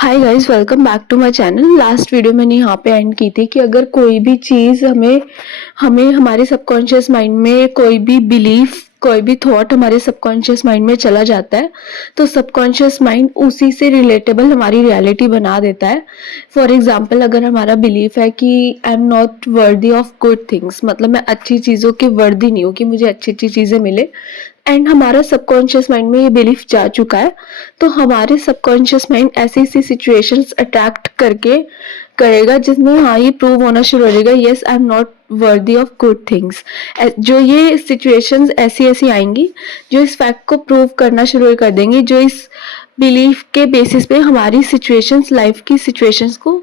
Hi guys, welcome back to my channel. Last video मैंने यहाँ पे एंड की थी कि अगर कोई भी चीज़ हमें हमें हमारे सबकॉन्शियस माइंड में कोई भी बिलीफ, कोई भी थॉट हमारे सबकॉन्शियस माइंड में चला जाता है तो सबकॉन्शियस माइंड उसी से रिलेटेबल हमारी रियलिटी बना देता है। फॉर एग्जांपल, अगर हमारा बिलीफ है कि I am not worthy of good things, मतलब मैं अच्छी चीज़ों की वर्दी नहीं हूँ कि मुझे अच्छी अच्छी चीज़ें मिले, एंड हमारा सबकॉन्शियस माइंड में ये बिलीफ जा चुका है, तो हमारे सबकॉन्शियस माइंड ऐसी ऐसी सिचुएशंस अट्रैक्ट करके करेगा जिसमें हाँ ये प्रूव होना शुरू हो जाएगा, yes I am not worthy of good things. जो ये सिचुएशंस ऐसी ऐसी आएंगी जो इस फैक्ट को प्रूव करना शुरू कर देंगी, जो इस बिलीफ के बेसिस पे हमारी सिचुएशंस, लाइफ की सिचुएशंस को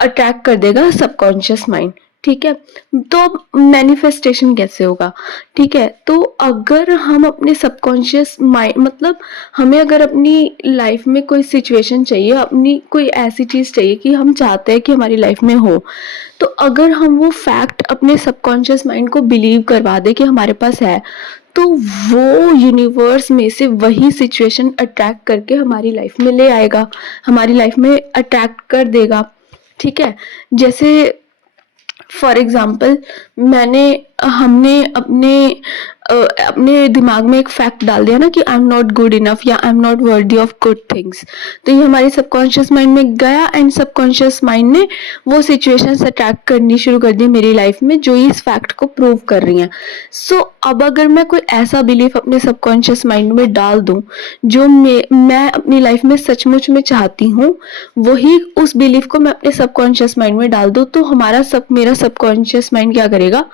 अट्रैक्ट कर देगा सबकॉन्शियस माइंड। ठीक है, तो मैनिफेस्टेशन कैसे होगा? ठीक है, तो अगर हम अपने सबकॉन्शियस माइंड, मतलब हमें अगर अपनी लाइफ में कोई सिचुएशन चाहिए, अपनी कोई ऐसी चीज़ चाहिए कि हम चाहते हैं कि हमारी लाइफ में हो, तो अगर हम वो फैक्ट अपने सबकॉन्शियस माइंड को बिलीव करवा दें कि हमारे पास है, तो वो यूनिवर्स में से वही सिचुएशन अट्रैक्ट करके हमारी लाइफ में ले आएगा, हमारी लाइफ में अट्रैक्ट कर देगा। ठीक है, जैसे फॉर एग्जाम्पल हमने अपने दिमाग में एक फैक्ट डाल दिया ना कि I am not good enough या I am not worthy of good things, तो ये हमारे सबकॉन्शियस माइंड में गया एंड सबकॉन्शियस माइंड ने वो सिचुएशंस अट्रैक्ट करनी शुरू कर दी मेरी लाइफ में जो इस फैक्ट को प्रूव कर रही हैं। सो अब अगर मैं कोई ऐसा बिलीफ अपने सबकॉन्शियस माइंड में डाल दूं जो मैं अपनी लाइफ में सचमुच में चाहती हूँ, वही उस बिलीफ को मैं अपने सबकॉन्शियस माइंड में डाल दूं, तो मेरा सबकॉन्शियस माइंड क्या करेगा,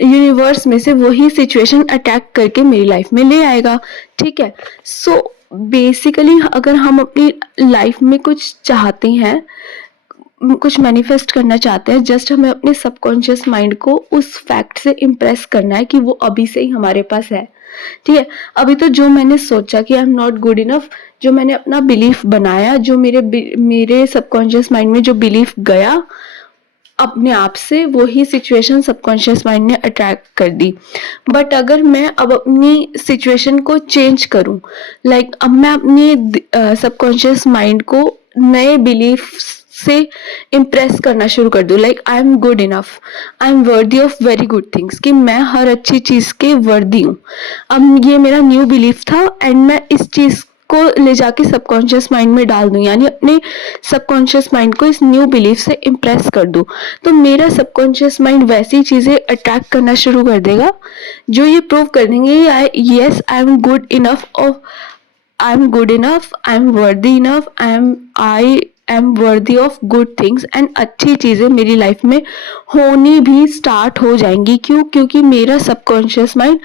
यूनिवर्स में से वही सिचुएशन अटैक करके मेरी लाइफ में ले आएगा। ठीक है, सो बेसिकली अगर हम अपनी लाइफ में कुछ चाहते हैं, कुछ मैनिफेस्ट करना चाहते हैं, जस्ट हमें अपने सबकॉन्शियस माइंड को उस फैक्ट से इम्प्रेस करना है कि वो अभी से ही हमारे पास है। ठीक है, अभी तो जो मैंने सोचा कि I am not good enough, जो मैंने अपना बिलीफ बनाया, जो मेरे सबकॉन्शियस माइंड में जो बिलीफ गया अपने आप से, वही सिचुएशन सबकॉन्शियस माइंड ने अट्रैक्ट कर दी। बट अगर मैं अब अपनी सिचुएशन को चेंज करूं, लाइक अब मैं अपनी सबकॉन्शियस माइंड को नए बिलीफ से इम्प्रेस करना शुरू कर दूं, like I am good enough, I am worthy of very good things, कि मैं हर अच्छी चीज के वर्दी हूँ। अब ये मेरा न्यू बिलीफ था एंड मैं इस चीज को ले जाके सबकॉन्शियस माइंड में डाल दूं, यानी अपने सबकॉन्शियस माइंड को इस न्यू बिलीफ से इम्प्रेस कर दूं, तो मेरा सबकॉन्शियस माइंड वैसी चीजें अट्रैक्ट करना शुरू कर देगा जो ये प्रूव कर देंगे, yes I am good enough of, I am good enough, I am worthy enough, I am वर्दी ऑफ गुड थिंग्स, एंड अच्छी चीजें मेरी लाइफ में होनी भी स्टार्ट हो जाएंगी। क्यों? क्योंकि मेरा सबकॉन्शियस माइंड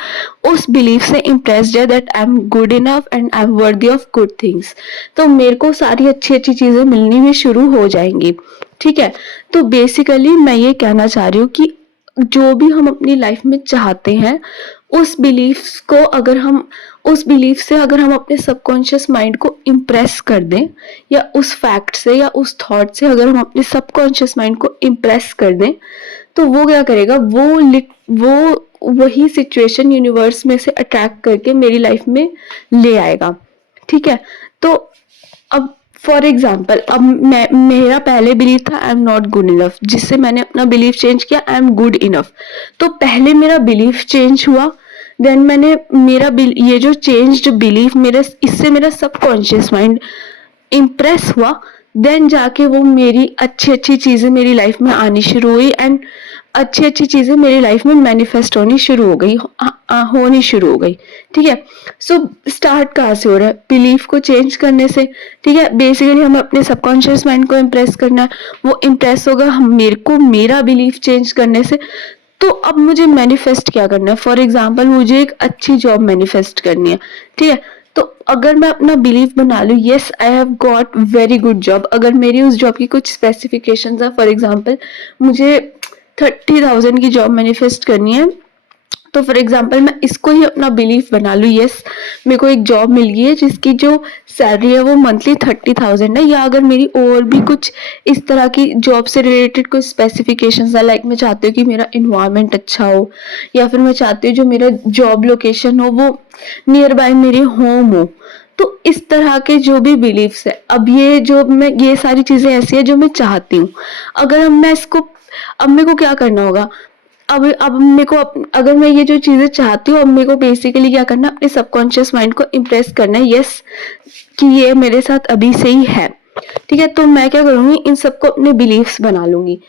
उस बिलीफ से इम्प्रेस्ड है that I am good enough and I am वर्दी ऑफ गुड थिंग्स, तो मेरे को सारी अच्छी अच्छी चीजें मिलनी भी शुरू हो जाएंगी। ठीक है, तो बेसिकली मैं ये कहना चाह रही हूँ कि जो भी हम अपनी लाइफ में चाहते हैं, उस बिलीफ को अगर हम उस बिलीफ से अगर हम अपने सबकॉन्शियस माइंड को इम्प्रेस कर दें, या उस फैक्ट से या उस थॉट से अगर हम अपने सबकॉन्शियस माइंड को इम्प्रेस कर दें, तो वो क्या करेगा, वो वही सिचुएशन यूनिवर्स में से अट्रैक्ट करके मेरी लाइफ में ले आएगा। ठीक है, तो अब फॉर एग्जाम्पल, अब मेरा पहले बिलीफ था आई एम नॉट गुड इनफ, जिससे मैंने अपना बिलीफ चेंज किया आई एम गुड इनफ। तो पहले मेरा बिलीफ चेंज हुआ, देन मैंने ये जो चेंज्ड बिलीफ मेरे, इससे मेरा सबकॉन्शियस माइंड इम्प्रेस हुआ, देन जाके वो मेरी अच्छी अच्छी चीजें मेरी लाइफ में आनी शुरू हुई एंड अच्छी अच्छी चीजें मेरी लाइफ में मैनिफेस्ट होनी शुरू हो गई, होनी शुरू हो गई। ठीक है, सो स्टार्ट कहाँ से हो रहा है? बिलीफ को चेंज करने से। ठीक है, बेसिकली हमें अपने सबकॉन्शियस माइंड को इम्प्रेस करना है, वो इम्प्रेस होगा मेरे को मेरा बिलीफ चेंज करने से। तो अब मुझे मैनिफेस्ट क्या करना है? फॉर एग्जाम्पल, मुझे एक अच्छी जॉब मैनिफेस्ट करनी है। ठीक है, तो अगर मैं अपना बिलीफ बना लूँ yes I have got very good job, अगर मेरी उस जॉब की कुछ स्पेसिफिकेशंस है, फॉर एग्जांपल मुझे 30,000 की जॉब मैनिफेस्ट करनी है, तो फॉर एग्जांपल मैं इसको ही अपना बिलीफ बना लूँ, यस मेरे को एक जॉब मिल गई है जिसकी जो सैलरी है वो मंथली 30,000 है, या अगर मेरी और भी कुछ इस तरह की जॉब से रिलेटेड कुछ स्पेसिफिकेशंस है, लाइक मैं चाहती हूँ कि मेरा इन्वायरमेंट अच्छा हो, या फिर मैं चाहती हूँ जो मेरा जॉब लोकेशन हो वो नियर बाय मेरे होम हो, तो इस तरह के जो भी बिलीफ्स है, अब ये सारी चीजें ऐसी है जो मैं चाहती हूँ। अगर मैं इसको, अब मेरे को क्या करना होगा, अब मेरे को अगर मैं ये जो चीजें चाहती हूँ, अब मेरे को बेसिकली क्या करना है, अपने सबकॉन्शियस माइंड को इम्प्रेस करना है, यस, कि ये मेरे साथ अभी से ही है। ठीक है, तो मैं क्या करूंगी, इन सबको अपने बिलीफ्स बना लूंगी।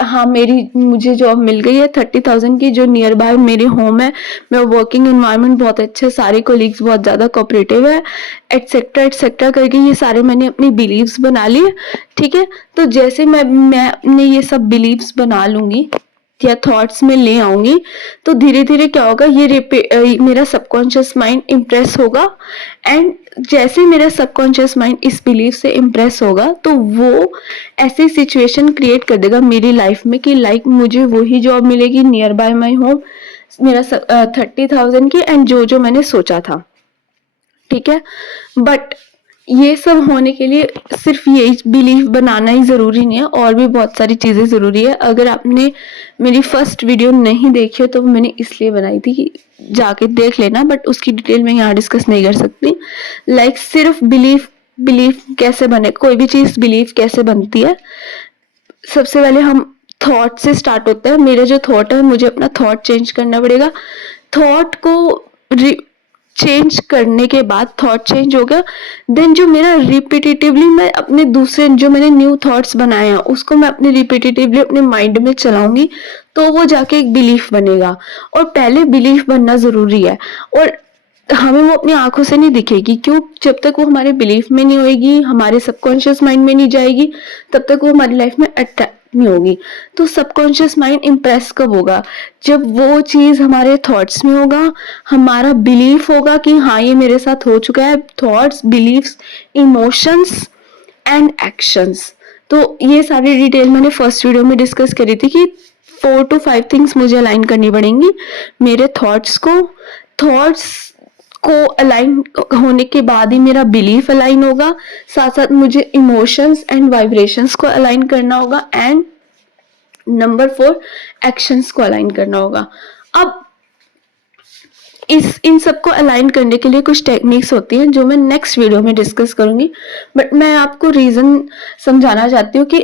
हाँ, मुझे जॉब मिल गई है 30,000 की, जो नियर बाय मेरे होम है। मेरा वर्किंग एनवायरनमेंट बहुत अच्छा है, सारे कोलीग्स बहुत ज्यादा कोऑपरेटिव है, एटसेट्रा एटसेट्रा करके ये सारे मैंने अपनी बिलीव्स बना लिए। ठीक है, तो जैसे मैं अपने ये सब बिलीव्स बना लूंगी या थॉट्स में ले आऊंगी, तो धीरे धीरे क्या होगा, मेरा सबकॉन्शियस माइंड इम्प्रेस होगा। एंड जैसे मेरा सबकॉन्शियस माइंड इस बिलीफ से इम्प्रेस होगा, तो वो ऐसी सिचुएशन क्रिएट कर देगा मेरी लाइफ में कि लाइक मुझे वही जॉब मिलेगी नियर बाय माई होम, मेरा 30,000 की, एंड जो मैंने सोचा था। ठीक है, बट ये सब होने के लिए सिर्फ यही बिलीफ बनाना ही जरूरी नहीं है, और भी बहुत सारी चीजें जरूरी है। अगर आपने मेरी फर्स्ट वीडियो नहीं देखी हो तो मैंने इसलिए बनाई थी कि जाके देख लेना, बट उसकी डिटेल में यहाँ डिस्कस नहीं कर सकती। लाइक सिर्फ बिलीफ कैसे बने, कोई भी चीज बिलीफ कैसे बनती है, सबसे पहले हम थॉट से स्टार्ट होता है। मेरा जो थॉट है, मुझे अपना थॉट चेंज करना पड़ेगा। थॉट को चेंज करने के बाद, थॉट चेंज हो गया, देन जो मेरा रिपीटेटिवली मैं अपने दूसरे जो मैंने न्यू थॉट्स बनाए हैं उसको मैं अपने रिपीटेटिवली अपने माइंड में चलाऊंगी, तो वो जाके एक बिलीफ बनेगा। और पहले बिलीफ बनना जरूरी है, और हमें वो अपनी आंखों से नहीं दिखेगी, क्यों, जब तक वो हमारे बिलीफ में नहीं होगी, हमारे सबकॉन्शियस माइंड में नहीं जाएगी, तब तक वो हमारी लाइफ में अटैक नहीं होगी। तो सबकॉन्शियस माइंड इम्प्रेस कब होगा, जब वो चीज हमारे थॉट्स में होगा, हमारा बिलीफ होगा कि हाँ ये मेरे साथ हो चुका है। Thoughts, beliefs, emotions and actions, तो ये सारी डिटेल मैंने फर्स्ट वीडियो में डिस्कस करी थी कि 4 to 5 थिंग्स मुझे अलाइन करनी पड़ेंगी। मेरे थॉट्स को अलाइन होने के बाद ही मेरा बिलीफ अलाइन होगा, साथ साथ मुझे इमोशंस एंड वाइब्रेशंस को अलाइन करना होगा, एंड नंबर 4 एक्शंस को अलाइन करना होगा। अब इन सबको अलाइन करने के लिए कुछ टेक्निक्स होती हैं जो मैं नेक्स्ट वीडियो में डिस्कस करूंगी, बट मैं आपको रीजन समझाना चाहती हूँ कि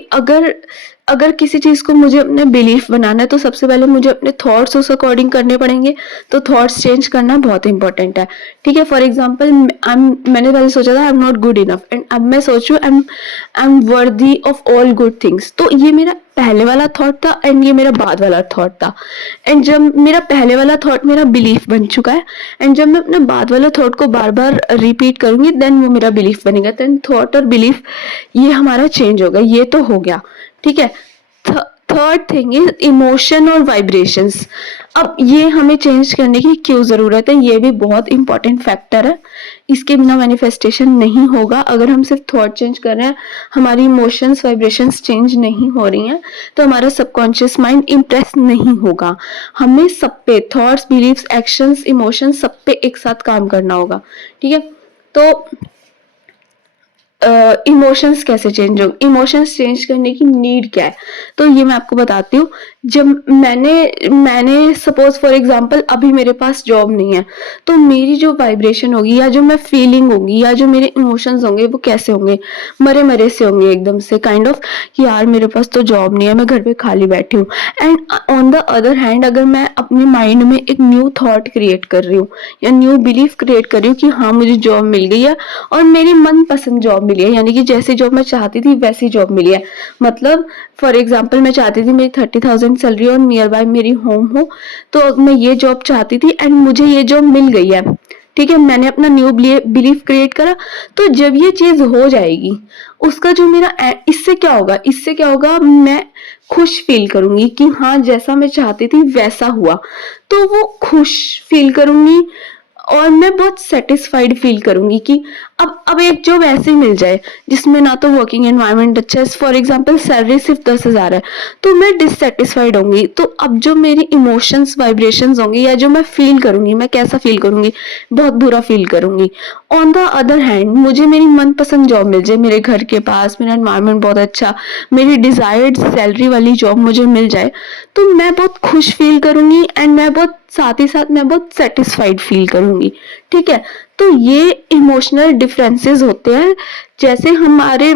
अगर किसी चीज को मुझे अपने बिलीफ बनाना है, तो सबसे पहले मुझे अपने थॉट्स उस अकॉर्डिंग करने पड़ेंगे। तो थॉट्स चेंज करना बहुत इंपॉर्टेंट है। ठीक है, फॉर एग्जाम्पल मैंने पहले सोचा था आई am not good enough, and अब मैं सोचू I am worthy of all good things. तो ये मेरा पहले वाला थॉट था, एंड ये मेरा बाद वाला थॉट था। एंड जब मेरा पहले वाला थॉट मेरा बिलीफ बन चुका है, एंड जब मैं अपने बाद वाला थॉट को बार बार रिपीट करूंगी, देन वो मेरा बिलीफ बनेगा। देन थॉट और बिलीफ ये हमारा चेंज होगा, ये तो हो गया। ठीक है, थर्ड थिंग इज इमोशन और वाइब्रेशंस। अब ये हमें चेंज करने की क्यों जरूरत है, ये भी बहुत इंपॉर्टेंट फैक्टर है। इसके बिना मैनिफेस्टेशन नहीं होगा। अगर हम सिर्फ थॉट चेंज कर रहे हैं, हमारी इमोशंस वाइब्रेशंस चेंज नहीं हो रही हैं, तो हमारा सबकॉन्शियस माइंड इम्प्रेस नहीं होगा। हमें सब पे, थॉट्स, बिलीव्स, एक्शंस, इमोशंस, सब पे एक साथ काम करना होगा। ठीक है, तो इमोशंस कैसे चेंज होंगे, इमोशंस चेंज करने की नीड क्या है, तो ये मैं आपको बताती हूँ। जब मैंने सपोज फॉर एग्जांपल अभी मेरे पास जॉब नहीं है, तो मेरी जो वाइब्रेशन होगी या जो मैं फीलिंग होगी या जो मेरे इमोशंस होंगे वो कैसे होंगे, मरे मरे से होंगे, एकदम से काइंड ऑफ कि यार मेरे पास तो जॉब नहीं है, मैं घर पे खाली बैठी हूँ। And on the other hand, अगर मैं अपने माइंड में एक न्यू थॉट क्रिएट कर रही हूँ या न्यू बिलीफ क्रिएट कर रही हूँ कि हाँ मुझे जॉब मिल गई है और मेरी मनपसंद जॉब मिली है, यानी कि जैसी जॉब मैं चाहती थी वैसी जॉब मिली है। मतलब फॉर एग्जाम्पल मैं चाहती थी मेरी 30,000 सैलरी और नियर बाय मेरी होम हो, तो मैं ये जॉब चाहती थी एंड मुझे ये जॉब मिल गई है। ठीक है, मैंने अपना न्यू बिलीफ क्रिएट करा। तो जब ये चीज हो जाएगी, उसका जो मेरा इससे क्या होगा, मैं खुश फील करूंगी कि हाँ जैसा मैं चाहती थी वैसा हुआ, तो वो खुश फील करूंगी और मैं बहुत सेटिस्फाइड फील करूंगी कि अब एक जॉब ऐसे ही मिल जाए जिसमें ना तो वर्किंग एनवायरनमेंट अच्छा है, फॉर एग्जांपल सैलरी सिर्फ 10,000 है, तो मैं डिससेटिस्फाइड होंगी। तो अब जो मेरी इमोशंस, वाइब्रेशंस होंगे या जो मैं फील करूंगी, मैं कैसा फील करूंगी, बहुत बुरा फील करूंगी। ऑन द अदर हैंड, मुझे मेरी मनपसंद जॉब मिल जाए, मेरे घर के पास, मेरा एनवायरनमेंट बहुत अच्छा, मेरी डिजायर्ड सैलरी वाली जॉब मुझे मिल जाए, तो मैं बहुत खुश फील करूंगी एंड मैं बहुत साथ ही साथ मैं बहुत सेटिस्फाइड फील करूंगी। ठीक है, तो ये इमोशनल डिफरेंसेस होते हैं, जैसे हमारे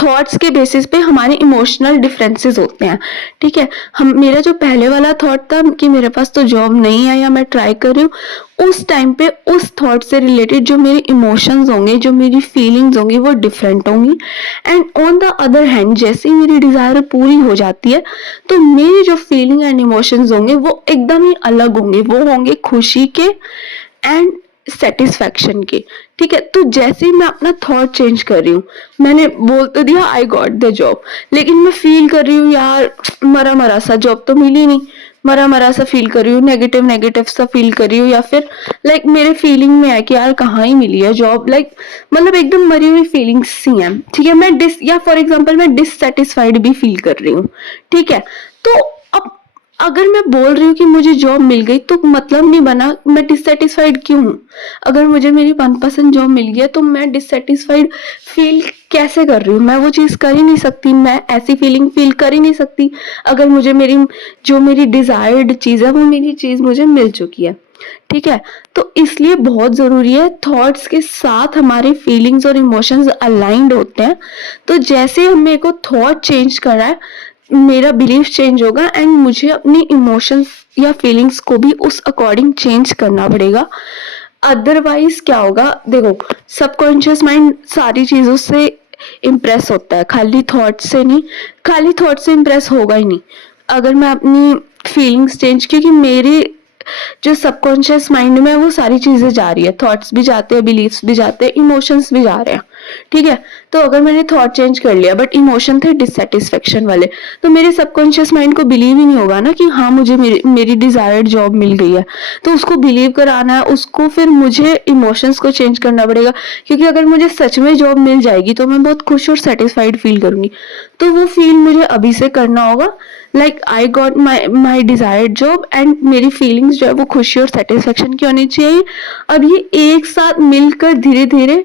थॉट्स के बेसिस पे हमारे इमोशनल डिफरेंसेस होते हैं, ठीक है। हम मेरा जो पहले वाला थॉट था कि मेरे पास तो जॉब नहीं है या मैं ट्राई कर रही हूँ, उस टाइम पे उस थॉट से रिलेटेड जो मेरे इमोशंस होंगे, जो मेरी फीलिंग्स होंगी, वो डिफरेंट होंगी। And on the other hand जैसे ही मेरी डिजायर पूरी हो जाती है, तो मेरी जो फीलिंग एंड इमोशंस होंगे वो एकदम ही अलग होंगे, वो होंगे खुशी के एंड सेटिस्फैक्शन के, ठीक है। तो जैसे ही मैं अपना थॉट चेंज कर रही हूँ, मैंने बोल तो दिया आई गॉट द जॉब, लेकिन मैं फील कर रही हूँ यार मरा मरा सा, जॉब तो मिली नहीं, मरा मरा सा फील कर रही हूँ, नेगेटिव नेगेटिव सा फील कर रही हूँ, या फिर लाइक मेरे फीलिंग में है कि यार कहाँ ही मिली है जॉब, लाइक मतलब एकदम मरी हुई फीलिंग्स सी हैं, ठीक है। मैं या फॉर एग्जाम्पल मैं डिससेटिस्फाइड भी फील कर रही हूँ, ठीक है। तो अब अगर मैं बोल रही हूँ कि मुझे जॉब मिल गई, तो मतलब नहीं बना मैं डिससेटिस्फाइड क्यों हूँ। अगर मुझे मेरी मनपसंद जॉब मिल गई है, तो मैं डिससेटिस्फाइड फील कैसे कर रही हूँ, मैं वो चीज कर ही नहीं सकती, मैं ऐसी फीलिंग फील कर ही नहीं सकती अगर मुझे मेरी डिजायर्ड चीज है, वो मेरी चीज मुझे मिल चुकी है, ठीक है। तो इसलिए बहुत जरूरी है थॉट्स के साथ हमारे फीलिंग्स और इमोशंस अलाइंड होते हैं। तो जैसे हम मेरे को थॉट चेंज कर रहा है, मेरा बिलीफ चेंज होगा एंड मुझे अपनी इमोशंस या फीलिंग्स को भी उस अकॉर्डिंग चेंज करना पड़ेगा। अदरवाइज क्या होगा, देखो सबकॉन्शियस माइंड सारी चीजों से इम्प्रेस होता है, खाली थॉट से नहीं, खाली थॉट से इम्प्रेस होगा ही नहीं। अगर मैं अपनी फीलिंग्स चेंज, क्योंकि मेरे जो सबकॉन्शियस माइंड में वो सारी चीजें जा रही है, थॉट्स भी जाते हैं, बिलीफ्स भी जाते हैं, इमोशंस भी जा रहे हैं, ठीक है। तो अगर मैंने थॉट चेंज कर लिया बट इमोशन थे डिससेटिस्फेक्शन वाले, तो मेरे सबकॉन्शियस माइंड को बिलीव ही नहीं होगा ना कि हाँ मुझे मेरी डिजायर्ड जॉब मिल गई है। तो उसको बिलीव कराना है, उसको फिर मुझे इमोशंस को चेंज करना पड़ेगा, क्योंकि अगर मुझे सच में जॉब मिल जाएगी तो मैं बहुत खुश और सेटिस्फाइड फील करूंगी। तो वो फील मुझे अभी से करना होगा, like I got my desired job, and मेरी फीलिंग्स जो है वो खुशी और सेटिस्फेक्शन की होनी चाहिए। अब ये एक साथ मिलकर धीरे धीरे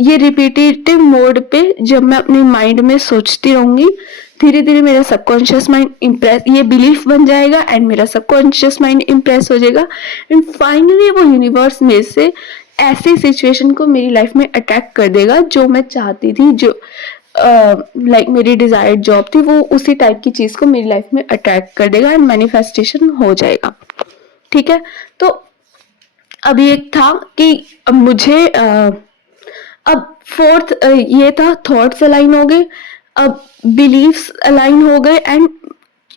ये रिपीटेटिव मोड पे जब मैं अपने माइंड में सोचती रहूंगी, धीरे धीरे मेरा सबकॉन्शियस माइंड इम्प्रेस, ये बिलीफ बन जाएगा एंड मेरा सबकॉन्शियस माइंड इम्प्रेस हो जाएगा, एंड फाइनली वो यूनिवर्स में से ऐसी सिचुएशन को मेरी लाइफ में अटैक कर देगा जो मैं चाहती थी, जो लाइक मेरी डिजायर्ड जॉब थी, वो उसी टाइप की चीज को मेरी लाइफ में अट्रैक्ट कर देगा एंड मैनिफेस्टेशन हो जाएगा, ठीक है। तो अभी एक था कि मुझे अब फोर्थ ये था, थॉट्स अलाइन हो गए, अब बिलीफ्स अलाइन हो गए, एंड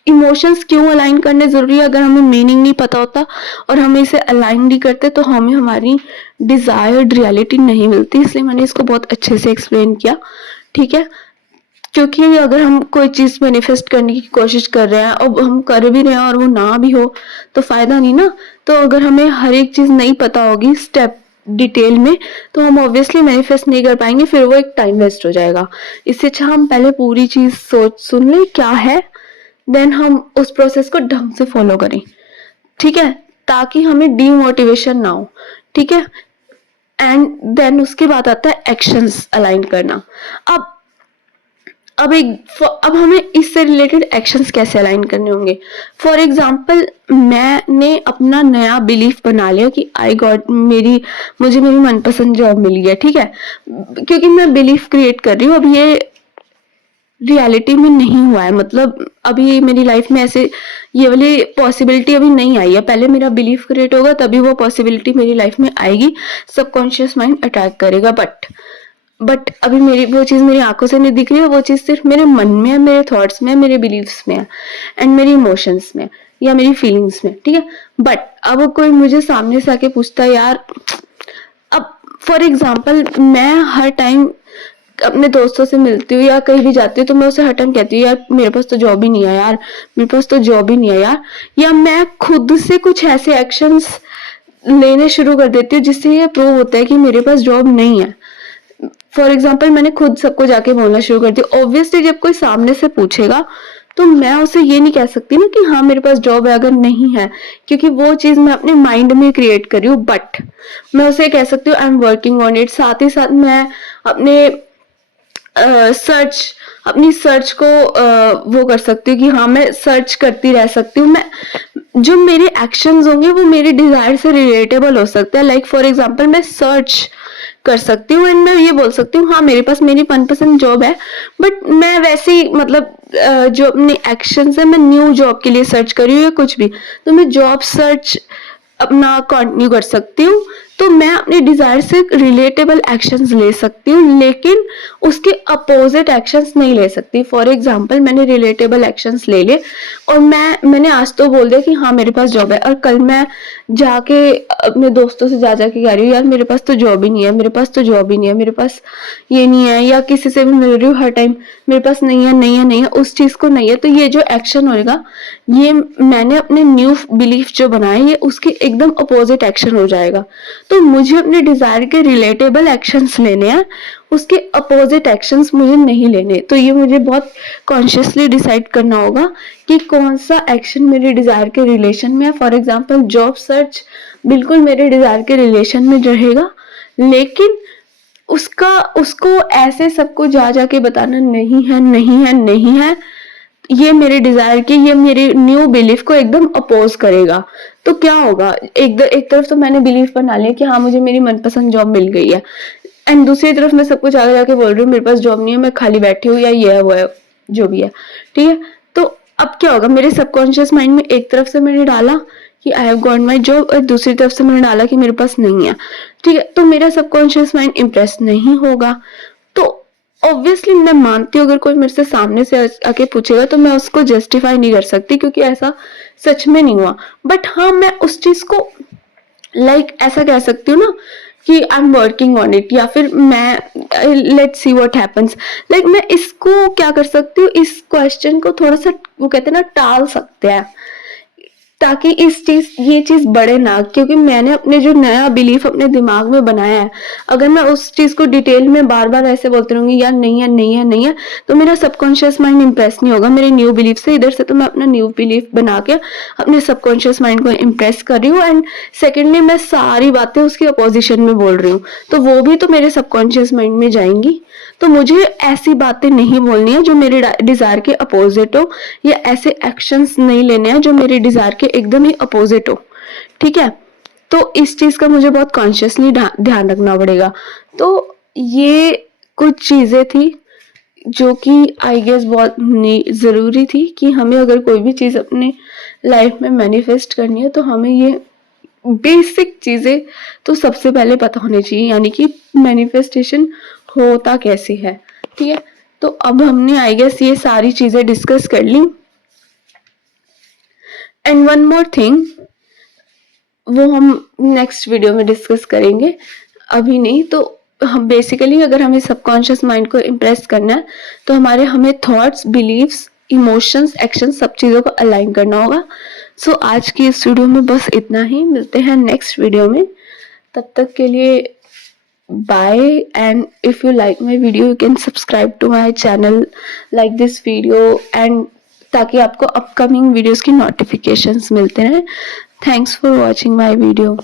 इमोशंस क्यों अलाइन करने जरूरी है, अगर हमें मीनिंग नहीं पता होता और हम इसे अलाइन नहीं करते तो हमें हमारी डिजायर्ड रियलिटी नहीं मिलती। इसलिए मैंने इसको बहुत अच्छे से एक्सप्लेन किया, ठीक है। क्योंकि अगर हम कोई चीज मैनिफेस्ट करने की कोशिश कर रहे हैं और हम कर भी रहे हैं और वो ना भी हो तो फायदा नहीं ना। तो अगर हमें हर एक चीज नहीं पता होगी स्टेप डिटेल में, तो हम ऑब्वियसली मैनिफेस्ट नहीं कर पाएंगे, फिर वो एक टाइम वेस्ट हो जाएगा। इससे अच्छा हम पहले पूरी चीज सोच सुन ले क्या है, देन हम उस प्रोसेस को ढंग से फॉलो करें, ठीक है, ताकि हमें डीमोटिवेशन ना हो, ठीक है। एंड देन उसके बाद आता है एक्शंस अलाइन करना। अब हमें इससे रिलेटेड एक्शंस कैसे अलाइन करने होंगे। फॉर एग्जाम्पल मैंने अपना नया बिलीफ बना लिया कि आई गॉट मुझे मेरी मनपसंद जॉब मिली है, ठीक है, क्योंकि मैं बिलीफ क्रिएट कर रही हूँ, अब ये रियलिटी में नहीं हुआ है, मतलब अभी मेरी लाइफ में ऐसे ये वाली पॉसिबिलिटी अभी नहीं आई है, पहले मेरा बिलीफ क्रिएट होगा तभी वो पॉसिबिलिटी मेरी लाइफ में आएगी, सबकॉन्शियस माइंड अटैक करेगा। बट अभी मेरी वो चीज मेरी आंखों से नहीं दिख रही है, वो चीज सिर्फ मेरे मन में है, मेरे थॉट्स में है, मेरे बिलीव्स में है एंड मेरी इमोशंस में या मेरी फीलिंग्स में, ठीक है। बट अब कोई मुझे सामने से आके पूछता है यार, अब फॉर एग्जाम्पल मैं हर टाइम अपने दोस्तों से मिलती हूँ या कहीं भी जाती हूँ तो मैं उसे हर टाइम कहती हूँ यार मेरे पास तो जॉब ही नहीं है यार, मेरे पास तो जॉब ही नहीं है यार, या मैं खुद से कुछ ऐसे एक्शंस लेने शुरू कर देती हूँ जिससे ये प्रूव होता है कि मेरे पास जॉब नहीं है। फॉर एग्जाम्पल मैंने खुद सबको जाके बोलना शुरू कर दिया। ऑब्वियसली जब कोई सामने से पूछेगा तो मैं उसे ये नहीं कह सकती ना कि हाँ मेरे पास जॉब है अगर नहीं है, क्योंकि वो चीज मैं अपने माइंड में क्रिएट कर रही हूँ। बट मैं उसे कह सकती हूँ I am working on it. साथ ही साथ मैं अपने सर्च अपनी सर्च को वो कर सकती हूँ कि हाँ मैं सर्च करती रह सकती हूँ। मैं जो मेरे एक्शंस होंगे वो मेरे डिजायर से रिलेटेबल हो सकते हैं। लाइक फॉर एग्जांपल मैं सर्च कर सकती हूँ एंड मैं ये बोल सकती हूँ हाँ मेरे पास मेरी मनपसंद जॉब है, बट मैं वैसी मतलब जो अपने एक्शंस है मैं न्यू जॉब के लिए सर्च कर रही हूँ या कुछ भी, तो मैं जॉब सर्च अपना कंटिन्यू कर सकती हूँ। तो मैं अपने डिजायर से रिलेटेबल एक्शंस ले सकती हूँ, लेकिन उसके अपोजिट एक्शंस नहीं ले सकती। फॉर एग्जांपल मैंने रिलेटेबल एक्शंस ले लिए और मैंने आज तो बोल दिया कि हाँ मेरे पास जॉब है, और कल मैं जाके अपने दोस्तों से जा जाके कह रही हूँ यार मेरे पास तो जॉब ही नहीं है, मेरे पास तो जॉब ही नहीं है, मेरे पास ये नहीं है, या किसी से भी मिल रही हूँ हर टाइम मेरे पास नहीं है नहीं है नहीं है, उस चीज को नहीं है। तो ये जो एक्शन होएगा ये मैंने अपने न्यू बिलीफ जो बनाए ये उसके एकदम अपोजिट एक्शन हो जाएगा। तो मुझे अपने डिजायर के रिलेटेबल एक्शंस लेने हैं, उसके अपोजिट एक्शंस मुझे नहीं लेने। तो ये मुझे बहुत कॉन्शियसली डिसाइड करना होगा कि कौन सा एक्शन मेरे डिजायर के रिलेशन में है। फॉर एग्जांपल जॉब सर्च बिल्कुल मेरे डिजायर के रिलेशन में रहेगा, लेकिन उसको ऐसे सबको जा जाके बताना नहीं है नहीं है नहीं है, ये मेरे डिजायर की ये मेरे न्यू बिलीफ को एकदम अपोज करेगा। तो क्या होगा, एक तरफ तो मैंने बिलीफ बना लिया कि हाँ मुझे मेरी मनपसंद जॉब मिल गई है, एंड दूसरी तरफ मैं सब कुछ आगे जाके बोल रही हूँ मेरे पास जॉब नहीं है, मैं खाली बैठी हूँ या ये है वो है जो भी है, ठीक है। तो अब क्या होगा, मेरे सबकॉन्शियस माइंड में एक तरफ से मैंने डाला कि I have got my job और दूसरी तरफ से मैंने डाला कि मेरे पास नहीं है, ठीक है। तो मेरा सबकॉन्शियस माइंड इम्प्रेस नहीं होगा। तो ऑब्वियसली मैं मानती हूँ अगर कोई मेरे से सामने से आके पूछेगा तो मैं उसको जस्टिफाई नहीं कर सकती क्योंकि ऐसा सच में नहीं हुआ। बट हाँ मैं उस चीज को ऐसा कह सकती हूँ ना कि I am working on it, या फिर मैं लेट्स सी व्हाट हैपेंस। मैं इसको क्या कर सकती हूँ, इस क्वेश्चन को थोड़ा सा वो कहते हैं ना टाल सकते हैं ताकि ये चीज बढ़े ना, क्योंकि मैंने अपने जो नया बिलीफ अपने दिमाग में बनाया है, अगर मैं उस चीज को डिटेल में बार बार ऐसे बोलती रहूंगी यार नहीं है नहीं है नहीं है, तो मेरा सबकॉन्शियस माइंड इम्प्रेस नहीं होगा मेरे न्यू बिलीफ से। इधर से तो मैं अपना न्यू बिलीफ बना के अपने सबकॉन्शियस माइंड को इम्प्रेस कर रही हूँ, एंड सेकेंडली मैं सारी बातें उसकी अपोजिशन में बोल रही हूँ, तो वो भी तो मेरे सबकॉन्शियस माइंड में जाएंगी। तो मुझे ऐसी बातें नहीं बोलनी है जो मेरे डिजायर के अपोजिट हो, या ऐसे एक्शंस नहीं लेने हैं जो मेरे डिजायर के एकदम ही अपोजिट हो, ठीक है। तो इस चीज का मुझे बहुत कॉन्शियसली ध्यान रखना पड़ेगा। तो ये कुछ चीजें थी जो कि आई गेस बहुत जरूरी थी कि हमें अगर कोई भी चीज अपने लाइफ में मैनिफेस्ट करनी है तो हमें ये बेसिक चीजें तो सबसे पहले पता होनी चाहिए, यानी कि मैनिफेस्टेशन होता कैसे है, ठीक है। तो अब हमने आई गेस ये सारी चीजें डिस्कस कर ली। एंड वन मोर थिंग, वो हम नेक्स्ट वीडियो में डिस्कस करेंगे, अभी नहीं। तो हम बेसिकली अगर हमें सबकॉन्शियस माइंड को इम्प्रेस करना है तो हमें थॉट्स, बिलीव्स, इमोशंस, एक्शन सब चीजों को अलाइन करना होगा। सो आज की इस वीडियो में बस इतना ही, मिलते हैं नेक्स्ट वीडियो में, तब तक के लिए bye. And if you like my video you can subscribe to my channel, like this video, and ताकि आपको अपकमिंग वीडियोस की नोटिफिकेशंस मिलते रहें। Thanks for watching my video.